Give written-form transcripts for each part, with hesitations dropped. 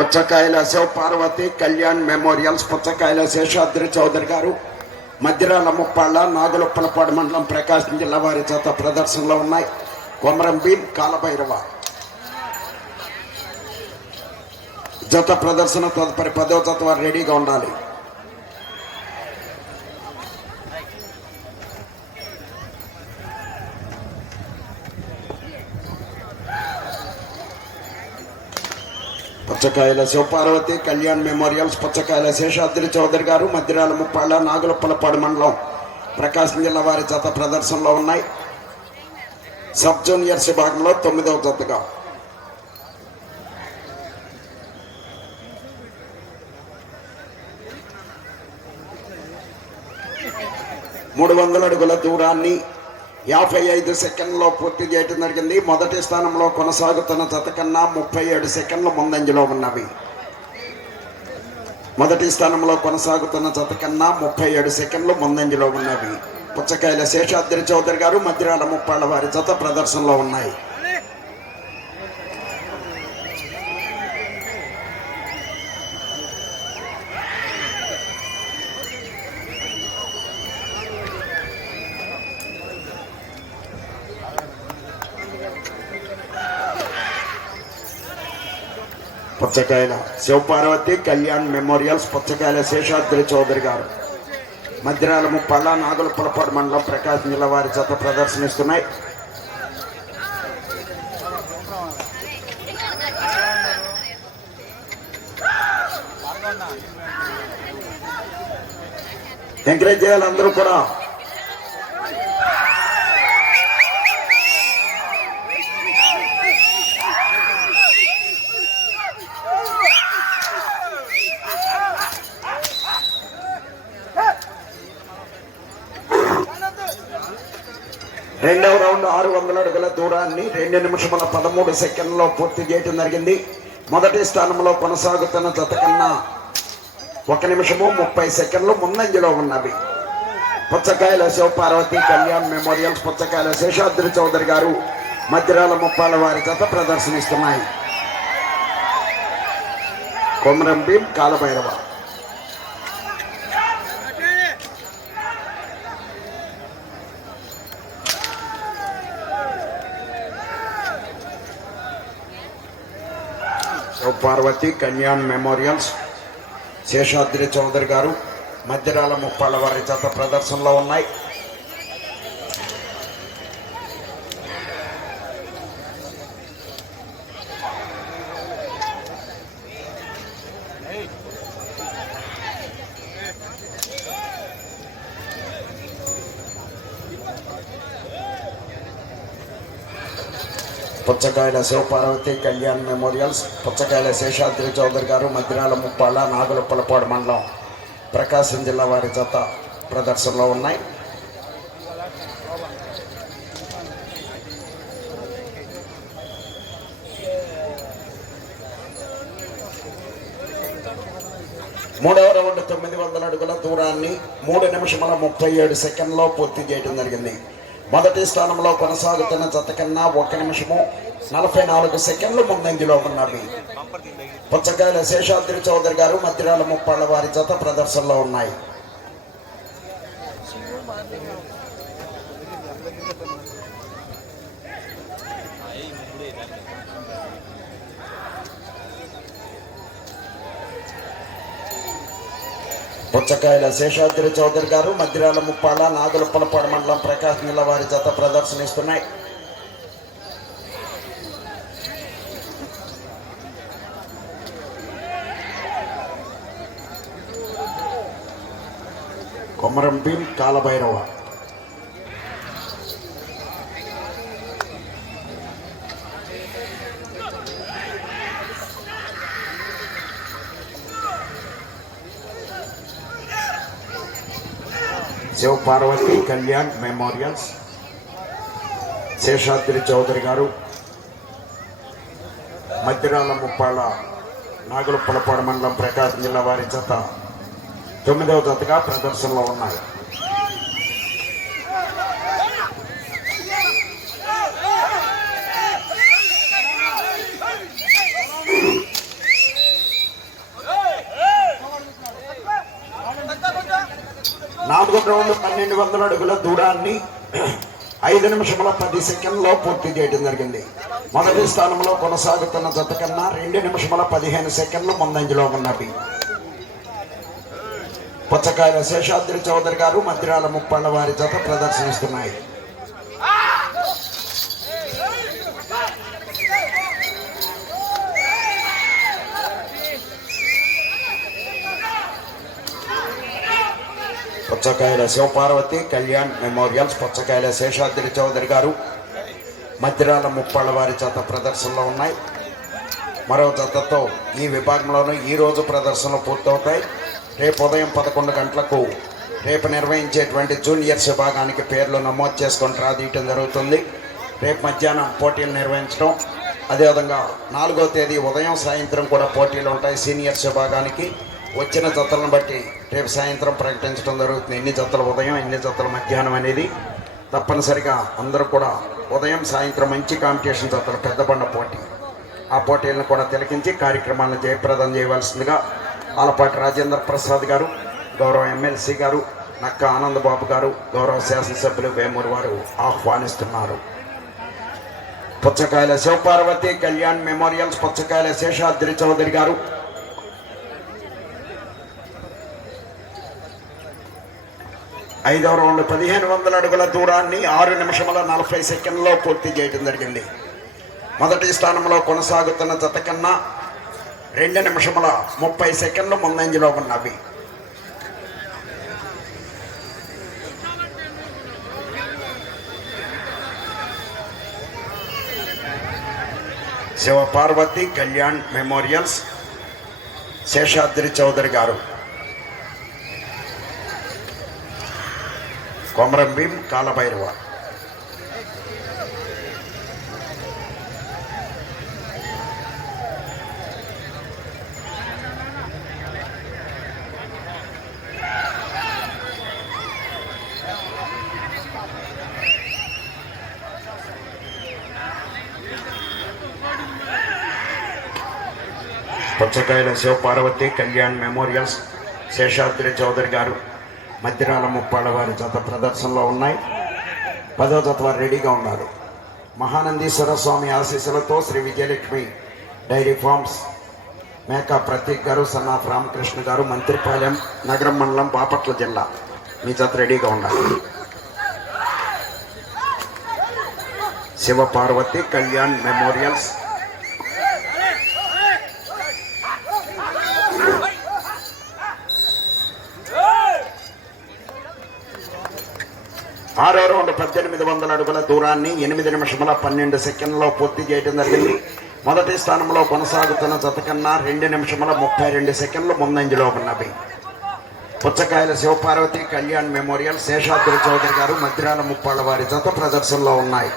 పుచ్చకాయల Shivaparvati Kalyan memorials పుచ్చకాయల Seshadri Chowdary గారు మధ్యరాల ముప్పాళ్ళ నాగులప్పలపాడు మండలం ప్రకాశం జిల్లా వారి చేత ప్రదర్శనలో ఉన్నాయి. కొమరం భీం కాలభైరవ జత ప్రదర్శన తదుపరి 10వ జత వారు రెడీగా ఉండాలి. పుచ్చకాయల శివపార్వతి కళ్యాణ్ మెమోరియల్స్ పుచ్చకాయల శేషాద్రి చౌదరి గారు మధ్యరాల ముప్పాళ్ళ నాగులప్పలపాడు మండలం ప్రకాశం జిల్లా వారి జత ప్రదర్శనలో ఉన్నాయి. సబ్ జూనియర్స్ విభాగంలో 9వ జతగా 300 అడుగుల దూరాన్ని 55 సెకండ్లలో పూర్తి చేయడం జరిగింది. మొదటి స్థానంలో కొనసాగుతున్న జత కన్నా 37 సెకండ్ల ముందంజలో ఉన్నవి. మొదటి స్థానంలో కొనసాగుతున్న జత కన్నా 37 సెకండ్లు ముందంజలో ఉన్నవి. పుచ్చకాయల శేషాద్రి చౌదరి గారు మధ్యరాల ముప్పాళ్ళ వారి జత ప్రదర్శనలో ఉన్నాయి. పుచ్చకాయల శివపార్వతి కళ్యాణ్ మెమోరియల్స్ పుచ్చకాయల శేషాద్రి చౌదరి గారు మధ్యరాల ముప్పాళ్ళ నాగులప్పలపాడు మండలం ప్రకాశం జిల్లా వారి జత ప్రదర్శనిస్తున్నాయి. ఎంకరేజ్ చేయాలి అందరూ కూడా. రెండవ రౌండ్ 600 అడుగుల దూరాన్ని 2 నిమిషముల 13 సెకండ్లలో పూర్తి చేయడం జరిగింది. మొదటి స్థానంలో కొనసాగుతున్న జత కన్నా 1 నిమిషము 30 సెకండ్లు ముందంజలో ఉన్నవి. పుచ్చకాయల శివపార్వతి కళ్యాణ్ మెమోరియల్స్ పుచ్చకాయల శేషాద్రి చౌదరి గారు మధ్యరాల ముప్పాళ్ళ వారి జత ప్రదర్శనిస్తున్నాయి. కొమరం భీం కాలభైరవ శివపార్వతి కళ్యాణ్ మెమోరియల్స్ శేషాద్రి చౌదరి గారు మధ్యరాల ముప్పాళ్ళ వారి జత ప్రదర్శనలో ఉన్నాయి. పుచ్చకాయల శివపార్వతి కళ్యాణ్ మెమోరియల్స్ పుచ్చకాయల శేషాద్రి చౌదరి గారు మధ్యరాల ముప్పాళ్ళ నాగులప్పలపాడు మండలం ప్రకాశం జిల్లా వారి జత ప్రదర్శనలో ఉన్నాయి. మూడవ రౌండ్ 900 అడుగుల దూరాన్ని 3 నిమిషముల 37 సెకండ్లో పూర్తి చేయడం జరిగింది. మొదటి స్థానంలో కొనసాగుతున్న జత కన్నా 1 నిమిషము 44 సెకండ్లు ముందంజలో ఉన్నవి. పుచ్చకాయల శేషాద్రి చౌదరి గారు మధ్యరాల ముప్పాళ్ళ వారి జత ప్రదర్శనలో ఉన్నాయి. పుచ్చకాయల శేషాద్రి చౌదరి గారు మధ్యరాల ముప్పాళ్ళ నాగులప్పలపాడు మండలం ప్రకాశం జిల్లా వారి జత ప్రదర్శనిస్తున్నాయి. కొమరం భీం కాలభైరవ శివపార్వతి కళ్యాణ్ మెమోరియల్స్ శేషాద్రి చౌదరి గారు మధ్యరాల ముప్పాళ్ళ నాగులప్పలపాడు మండలం ప్రకాశం జిల్లా వారి జత 9వ జతగా ప్రదర్శనలో ఉన్నాయి. రౌండ్ 1200 అడుగుల దూరాన్ని 5 నిమిషముల 10 సెకండ్లో పూర్తి చేయడం జరిగింది. మొదటి స్థానంలో కొనసాగుతున్న జత కన్నా 2 నిమిషముల 15 సెకండ్లు ముందంజలో ఉన్నవి. పుచ్చకాయల శేషాద్రి చౌదరి గారు, మధ్యరాల ముప్పాళ్ళ వారి జత ప్రదర్శనిస్తున్నాయి. పుచ్చకాయల శివపార్వతి కళ్యాణ్ మెమోరియల్స్, పుచ్చకాయల శేషాద్రి చౌదరి గారు, మధ్యరాల ముప్పాళ్ళ వారి జత ప్రదర్శనలో ఉన్నాయి. మరో జతతో ఈ విభాగంలోనూ ఈరోజు ప్రదర్శనలు పూర్తవుతాయి. రేపు ఉదయం 11 గంటలకు రేపు నిర్వహించేటువంటి జూనియర్స్ విభాగానికి పేర్లు నమోదు చేసుకొని తీయటం జరుగుతుంది. రేపు మధ్యాహ్నం పోటీలు నిర్వహించడం, అదేవిధంగా 4వ తేదీ ఉదయం సాయంత్రం కూడా పోటీలు ఉంటాయి. సీనియర్స్ విభాగానికి వచ్చిన జతలను బట్టి రేపు సాయంత్రం ప్రకటించడం జరుగుతుంది. ఎన్ని జతలు ఉదయం, ఎన్ని జతలు మధ్యాహ్నం అనేది. తప్పనిసరిగా అందరూ కూడా ఉదయం సాయంత్రం మంచి కాంపిటీషన్ జతలు, పెద్ద బండ పోటీ, ఆ పోటీలను కూడా తిలకించి కార్యక్రమాలను జయప్రదం చేయవలసిందిగా ఆలపాటి రాజేంద్ర ప్రసాద్ గారు, గౌరవ ఎమ్మెల్సీ గారు, నక్క ఆనందబాబు గారు, గౌరవ శాసనసభ్యులు వేమూరు వారు ఆహ్వానిస్తున్నారు. పుచ్చకాయల శివపార్వతి కళ్యాణ్ మెమోరియల్స్, పుచ్చకాయల శేషాద్రి చౌదరి గారు, 5వ రౌండ్ 1500 అడుగుల దూరాన్ని 6 నిమిషముల 40 సెకండ్లో పూర్తి చేయడం జరిగింది. మొదటి స్థానంలో కొనసాగుతున్న జత కన్నా 2 నిమిషముల 30 సెకండ్లు ముందంజలో ఉన్నవి. శివపార్వతి కళ్యాణ్ మెమోరియల్స్, శేషాద్రి చౌదరి గారు, కొమరం భీం, కాలభైరవ. పుచ్చకాయల శివపార్వతి కళ్యాణ్ మెమోరియల్స్, శేషాద్రి చౌదరి గారు, మధ్యరాల ముప్పాళ్ళ వారి జత ప్రదర్శనలో ఉన్నాయి. 10వ జత వారు రెడీగా ఉన్నారు. మహానందీశ్వర స్వామి ఆశీస్సులతో శ్రీ విజయలక్ష్మి డైరీ ఫార్మ్స్ మేకా ప్రతీక్ గారు, సన్నాఫ్ రామకృష్ణ గారు, మంత్రిపాలెం, నగరం మండలం, బాపట్ల జిల్లా, మీ జత రెడీగా ఉన్నారు. శివపార్వతి కళ్యాణ్ మెమోరియల్స్, ఆరో రౌండ్ 1800 అడుగుల దూరాన్ని 8 నిమిషముల 12 సెకండ్లో పూర్తి చేయడం జరిగింది. మొదటి స్థానంలో కొనసాగుతున్న జత కన్నా 2 నిమిషముల 32 సెకండ్లు ముందంజలో ఉన్నవి. పుచ్చకాయల శివపార్వతి కళ్యాణ్ మెమోరియల్, శేషాద్రి చౌదరి గారు, మధ్యరాల ముప్పాళ్ళ వారి జత ప్రదర్శనలో ఉన్నాయి.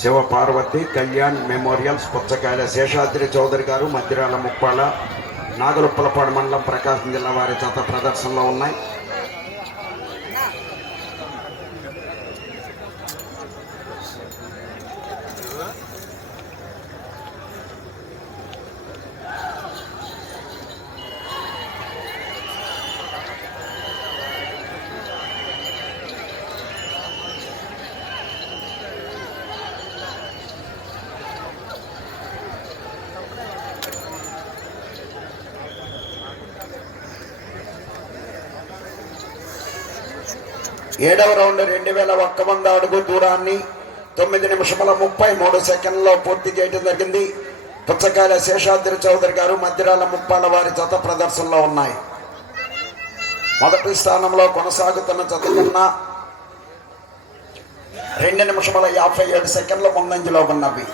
శివపార్వతి కళ్యాణ్ మెమోరియల్స్, పుచ్చకాయల శేషాద్రి చౌదరి గారు, మధ్యరాల ముప్పాళ్ళ, నాగలుప్పలపాడు మండలం, ప్రకాశం జిల్లా వారి జత ప్రదర్శనలో ఉన్నాయి. ఏడవ రౌండ్ 2100 అడుగు దూరాన్ని 9 నిమిషముల 33 సెకండ్లో పూర్తి చేయడం జరిగింది. పుచ్చకాయల శేషాద్రి చౌదరి గారు, మధ్యరాల ముప్పాళ్ళ వారి జత ప్రదర్శనలో ఉన్నాయి. మొదటి స్థానంలో కొనసాగుతున్న జత కన్నా 2 నిమిషముల 57 సెకండ్ల ముందంజలో ఉన్నవి.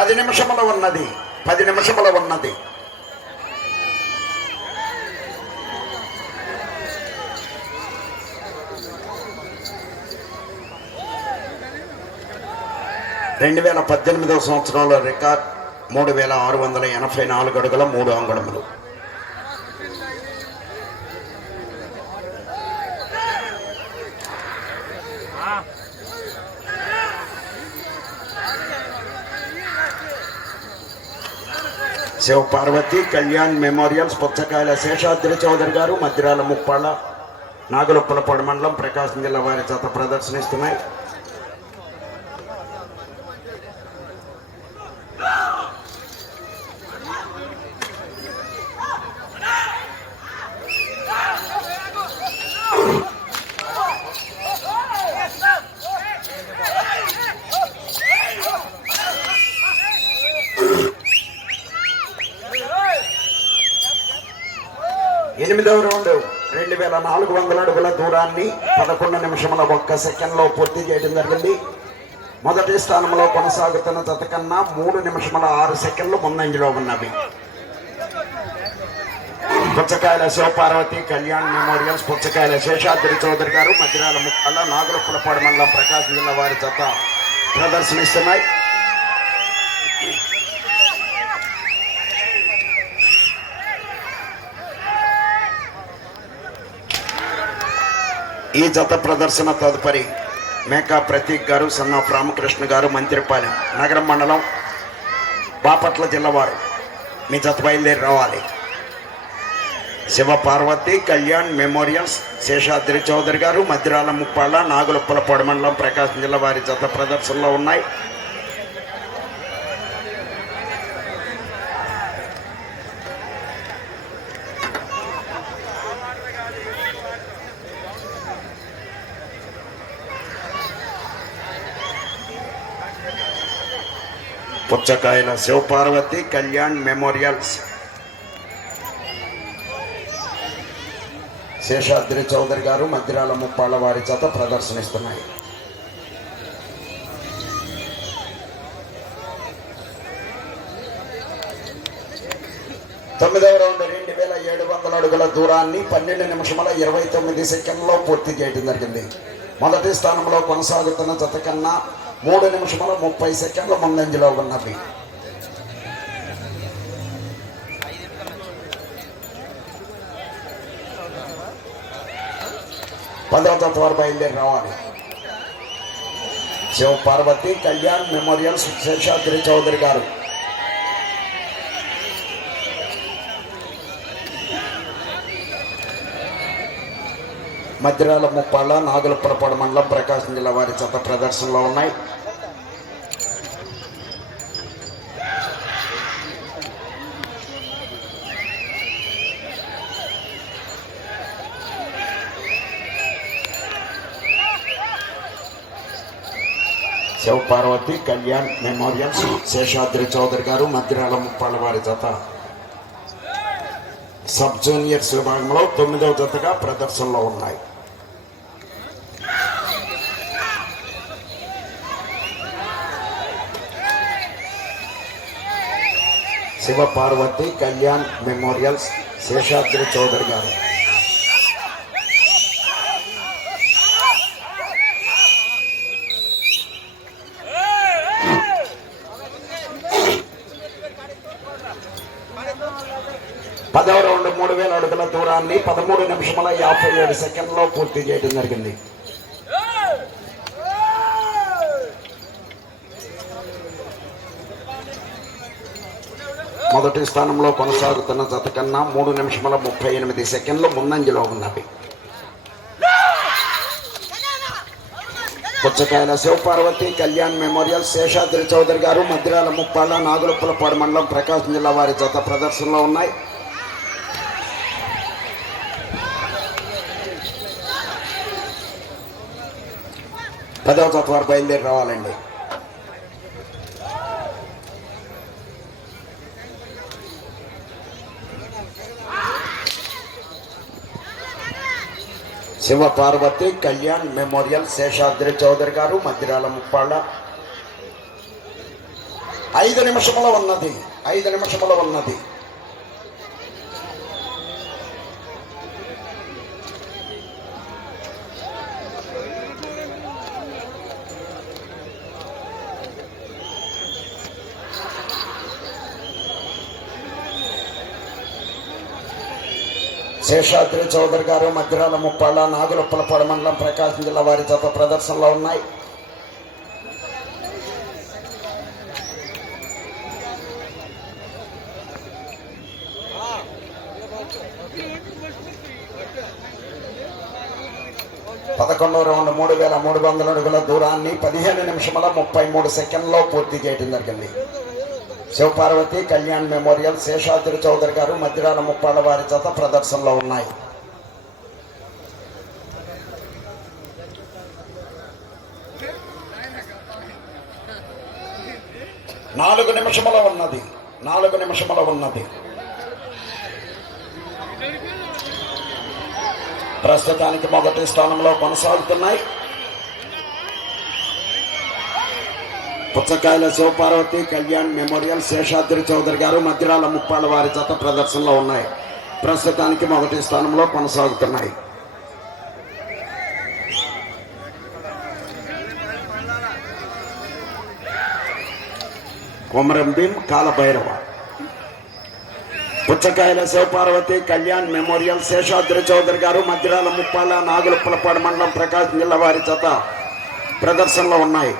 10 నిమిషముల ఉన్నది. 2018వ సంవత్సరంలో రికార్డ్ 3684 అడుగుల 3 అంగుళములు. శివ పార్వతి కళ్యాణ్ మెమోరియల్స్ పుచ్చకాయల శేషాద్రి చౌదరి గారు, మధ్యరాల ముప్పాళ్ళ, నాగులొప్పలపాడు మండలం, ప్రకాశం జిల్లా వారి చేత ప్రదర్శనిస్తున్నాయి. ఎనిమిదవ రౌండ్ 2400 అడుగుల దూరాన్ని 11 నిమిషముల 1 సెకండ్లో పూర్తి చేయడం జరిగింది. మొదటి స్థానంలో కొనసాగుతున్న జత కన్నా 3 నిమిషముల 6 సెకండ్లు ముందంజలో ఉన్నవి. పుచ్చకాయల శివపార్వతి కళ్యాణ్ మెమోరియల్స్ పుచ్చకాయల శేషాద్రి చౌదరి గారు, మధ్యరాల ముక్కల, నాగులపులపాడు మండలం, ప్రకాశం జిల్లా వారి జత ప్రదర్శనిస్తున్నాయి. ఈ జత ప్రదర్శన తదుపరి మేకా ప్రతీక్ గారు, సన్నాఫ్ రామకృష్ణ గారు, మంత్రిపాలెం నగరం మండలం, బాపట్ల జిల్లా వారు మీ జత బయలుదేరి రావాలి. శివ పార్వతి కళ్యాణ్ మెమోరియల్స్ శేషాద్రి చౌదరి గారు, మధ్యరాల ముప్పాళ్ళ, నాగులొప్పలపాడు మండలం, ప్రకాశం జిల్లా వారి జత ప్రదర్శనలో ఉన్నాయి. పుచ్చకాయల శివపార్వతి కళ్యాణ్ మెమోరియల్స్ శేషాద్రి చౌదరి గారు, మధ్యరాల ముప్పాళ్ళ వారి చేత ప్రదర్శనిస్తున్నాయి. తొమ్మిదవ రౌండ్ 2700 అడుగుల దూరాన్ని 12 నిమిషముల 29 సెకండ్లో పూర్తి చేయడం జరిగింది. మొదటి స్థానంలో కొనసాగుతున్న జత కన్నా 3 నిమిషముల 30 సెకండ్ల ముందంజలో ఉన్నవి. పదవ జత వారు బయలుదేరి రావాలి. శివ పార్వతి కళ్యాణ్ మెమోరియల్స్ శేషాద్రి చౌదరి గారు, మధ్యరాల ముప్పాళ్ళ, నాగులపులపాడు మండలం, ప్రకాశం జిల్లా వారి జత ప్రదర్శనలో ఉన్నాయి. శివ పార్వతి కళ్యాణ్ మెమోరియల్స్ శేషాద్రి చౌదరి గారు, మధ్యరాల ముప్పాళ్ళ వారి జత సబ్ జూనియర్స్ విభాగంలో 9వ జతగా ప్రదర్శనలో ఉన్నాయి. శివ పార్వతి కళ్యాణ్ మెమోరియల్స్ శేషాద్రి చౌదరి గారు, పదవ రౌండ్ 3000 అడుగుల దూరాన్ని 13 నిమిషముల 57 సెకండ్లో పూర్తి చేయడం జరిగింది. మొదటి స్థానంలో కొనసాగుతున్న జత కన్నా 3 నిమిషముల 38 సెకండ్లు ముందంజలో ఉన్నవి. పుచ్చకాయల శివపార్వతి కళ్యాణ్ మెమోరియల్ శేషాద్రి చౌదరి గారు, మధ్యరాల ముప్పాళ్ళ, నాగులపులపాడు మండలం, ప్రకాశం జిల్లా వారి జత ప్రదర్శనలో ఉన్నాయి. పదవ జత వారు బయలుదేరి రావాలండి. శివ పార్వతి కళ్యాణ్ మెమోరియల్ శేషాద్రి చౌదరి గారు, మధ్యరాల ముప్పాళ్ళ. 5 నిమిషముల ఉన్నది. శేషాద్రి చౌదరి గారు మధ్యరాల ముప్పాళ్ళ నాగులొప్పలపాడు మండలం ప్రకాశం జిల్లా వారి జత ప్రదర్శనలో ఉన్నాయి. పదకొండవ రౌండ్ 3300 అడుగుల దూరాన్ని 15 నిమిషముల 33 సెకండ్లో పూర్తి చేయడం జరిగింది. శివపార్వతి కళ్యాణ్ మెమోరియల్ శేషాద్రి చౌదరి గారు మధ్యరాల ముప్పాళ్ళ వారి జత ప్రదర్శనలో ఉన్నాయి. 4 నిమిషముల ఉన్నది. 4 నిమిషముల ఉన్నది. ప్రస్తుతానికి మొదటి స్థానంలో కొనసాగుతున్నాయి. పుచ్చకాయల శివపార్వతి కళ్యాణ్ మెమోరియల్ శేషాద్రి చౌదరి గారు మధ్యరాల ముప్పాళ్ళ వారి జత ప్రదర్శనలో ఉన్నాయి. ప్రస్తుతానికి మొదటి స్థానంలో కొనసాగుతున్నాయి. కొమరం భీం కాలభైరవ. పుచ్చకాయల శివపార్వతి కళ్యాణ్ మెమోరియల్ శేషాద్రి చౌదరి గారు మధ్యరాల ముప్పాళ్ళ నాగులొప్పలపాడు మండలం ప్రకాశం జిల్లా వారి జత ప్రదర్శనలో ఉన్నాయి.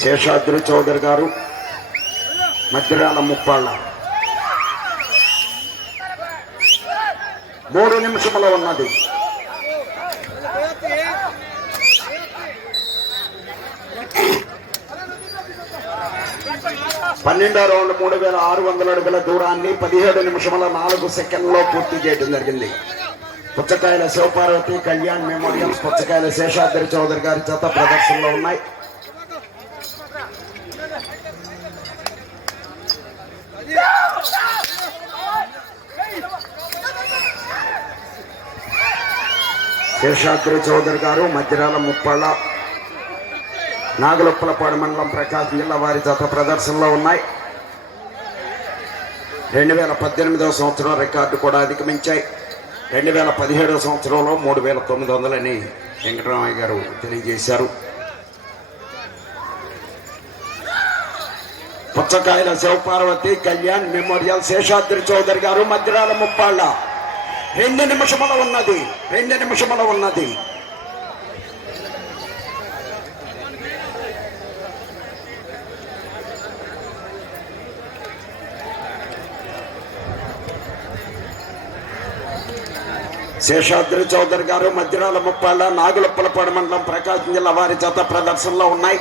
శేషాద్రి చౌదరి గారు మధ్యరాల ముప్పాళ్ళ 3 నిమిషముల ఉన్నది. 12వ రౌండ్ 3600 అడుగుల దూరాన్ని 17 నిమిషముల 4 సెకండ్లో పూర్తి చేయడం జరిగింది. పుచ్చకాయల శివపార్వతి కళ్యాణ్ మెమోరియల్స్ పుచ్చకాయల శేషాద్రి చౌదరి గారి జత ప్రదర్శనలో ఉన్నాయి. శేషాద్రి చౌదరి గారు మధ్యరాల ముప్పాళ్ళ నాగులొప్పలపాడు మండలం ప్రకాశం జిల్లా వారి జత ప్రదర్శనలో ఉన్నాయి. 2018వ సంవత్సరం రికార్డు కూడా అధిగమించాయి. 2017వ సంవత్సరంలో 3900 అని వెంకటరామయ్య గారు తెలియజేశారు. పుచ్చకాయల శివపార్వతి కళ్యాణ్ మెమోరియల్ శేషాద్రి చౌదరి గారు మధ్యరాల ముప్పాళ్ళ 2 నిమిషముల ఉన్నది. 2 నిమిషముల ఉన్నది. శేషాద్రి చౌదరి గారు మధ్యరాల ముప్పాళ్ళ నాగులొప్పలపాడు మండలం ప్రకాశం జిల్లా వారి జత ప్రదర్శనలో ఉన్నాయి.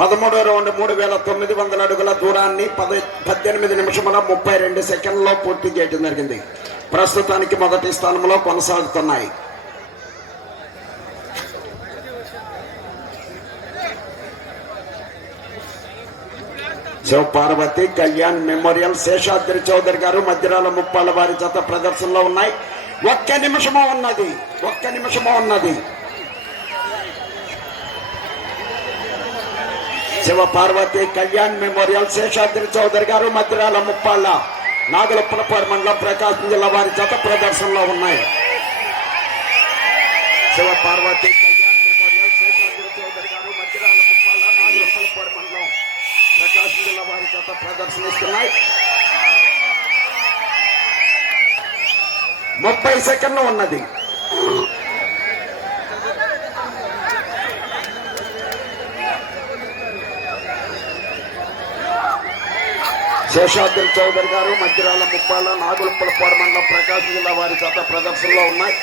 పదమూడవ రౌండ్ 3900 అడుగుల దూరాన్ని 18 నిమిషముల 32 సెకండ్లో పూర్తి చేయడం జరిగింది. ప్రస్తుతానికి మొదటి స్థానంలో కొనసాగుతున్నాయి. శివపార్వతి కళ్యాణ్ మెమోరియల్ శేషాద్రి చౌదరి గారు మధ్యరాల ముప్పాళ్ళ వారి జత ప్రదర్శనలో ఉన్నాయి. 1 నిమిషము ఉన్నది. 1 నిమిషము ఉన్నది. శివపార్వతి కళ్యాణ్ మెమోరియల్ శేషాద్రి చౌదరి గారు మధ్యరాల ముప్పాళ్ళ నాగులొప్పలపాడు మండలం ప్రకాశం జిల్లా వారి జత ప్రదర్శనలో ఉన్నాయి. శివపార్వతి కళ్యాణ్ మెమోరియల్ శేషాద్రి చౌదరి గారు మధ్యరాల ముప్పాళ్ళ నాగులొప్పలపాడు మండలం ప్రకాశం జిల్లా వారి జత ప్రదర్శనిస్తున్నాయి. 30 సెకండ్లు ఉన్నది. శేషాద్రి చౌదరి గారు మధ్యరాల ముప్పాళ్ళ నాగులొప్పలపాడు మండలం ప్రకాశం జిల్లా వారి జత ప్రదర్శనలో ఉన్నాయి.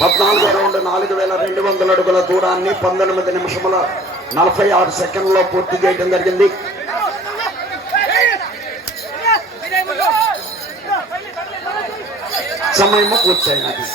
14వ రౌండ్ 4200 అడుగుల దూరాన్ని 19 నిమిషముల 46 సెకండ్లో పూర్తి చేయడం జరిగింది. సమయము పూర్తయినది.